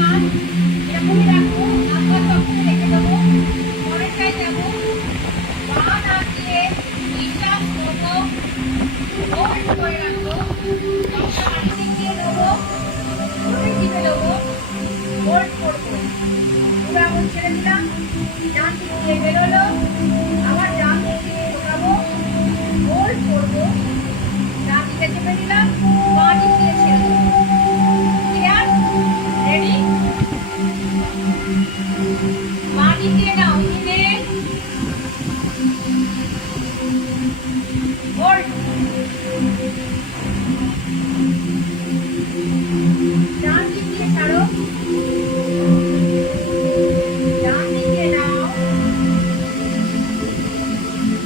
হাত এরকমই রাখবো, হাত পা চকচকে রেখে দেবো। পরেরটায় যাবো, পা না দিয়ে নিঃশ্বাস করবো, হোল্ড করে রাখবো, দমটা মাটির দিক দিয়ে দেবো, ঘুরে টিপে দেবো, হোল্ড করবো, পুরো আঙুল ছেড়ে দিলাম, ডান দিক দিয়ে বেরোলো, আবার ডান দিক দিয়ে ঢোকাবো, হোল্ড করবো, ডান দিকে চেপে দিলাম, বাঁ দিক দিয়ে ছেড়ে দেবো। ক্লিয়ার? রেডি? বাঁ দিক দিয়ে নাও, ইনহেল, হোল্ড, ডান দিক দিয়ে ছাড়ো, ডান দিক দিয়ে নাও,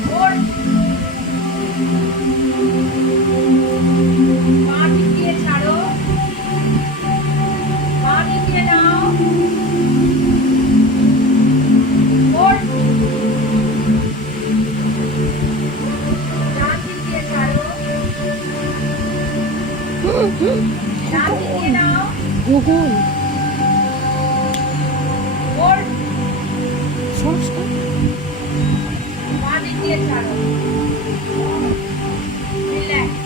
হোল্ড, বাঁ দিক দিয়ে ছাড়ো, বাঁ দিক দিয়ে নাও, হোল্ড, ডান দিক দিয়ে ছাড়ো, ডান দিক দিয়ে নাও, গুগল হোল্ড, সমস্যা বাঁ দিক দিয়ে ছাড়ো, রিল্যাক্স।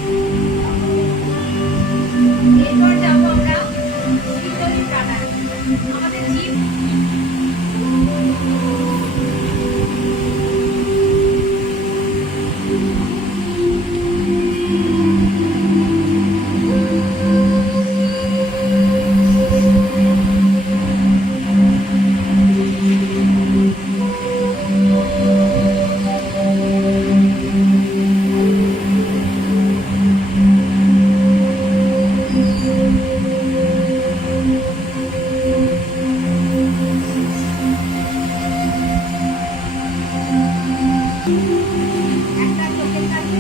এরপর যাবো আমরা শীতলী প্রাণায়াম। আমাদের জিভ একটা চোখের কাছে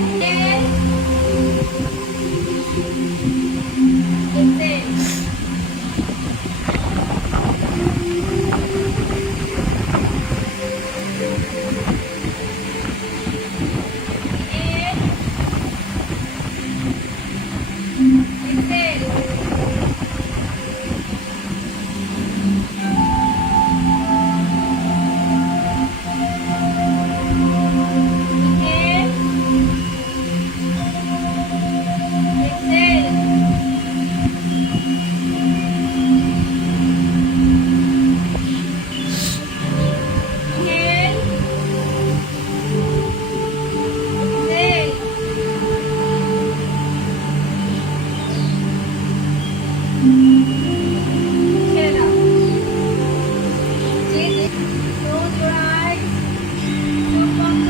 ছেড়ে দাও। Close your eyes. চোখ বন্ধ।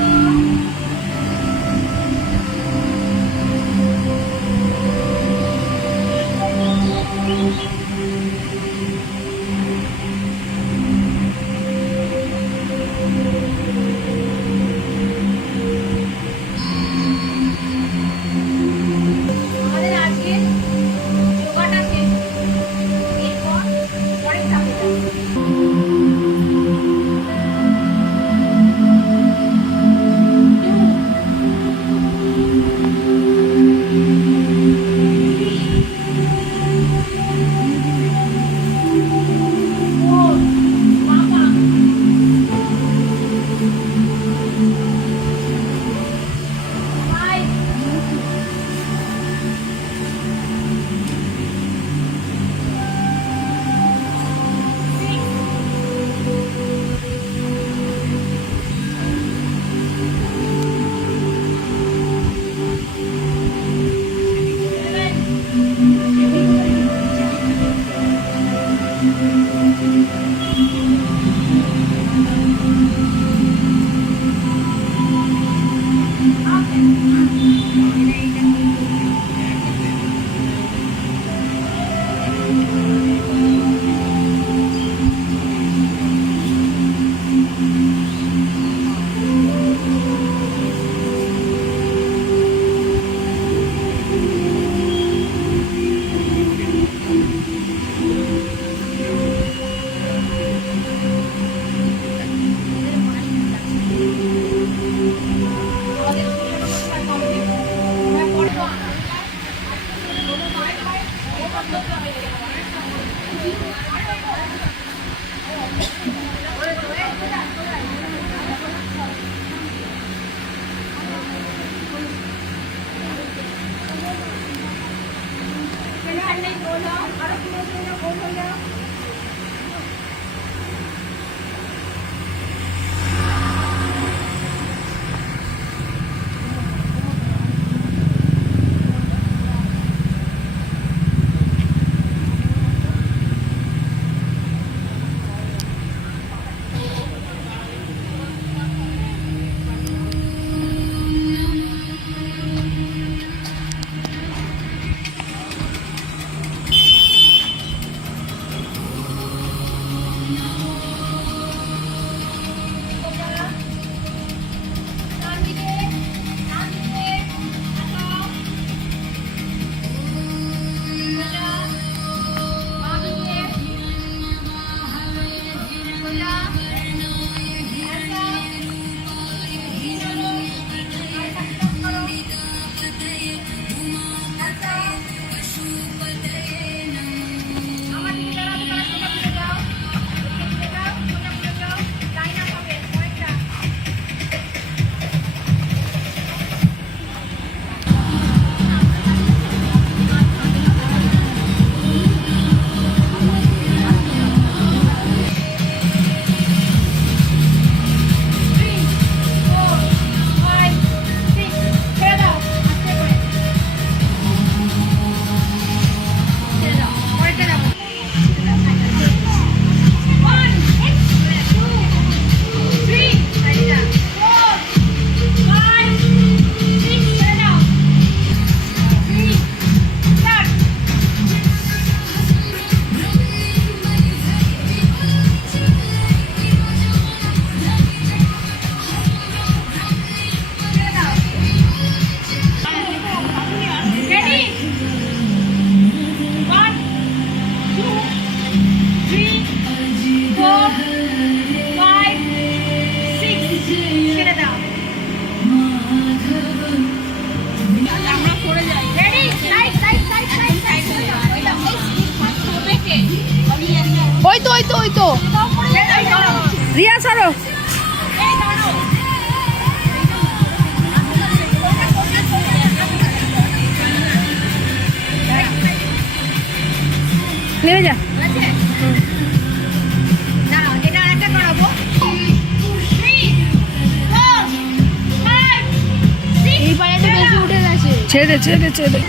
আমাদের আজকের যোগাটা শেষ হলো। এরপর পরের ধাপে যাবো। ওই তো রিয়া ছাড়ো। নেমে যা। এই পায়াটা বেশি উঠে গেছে। ছেড়ে ছেড়ে ছেড়ে।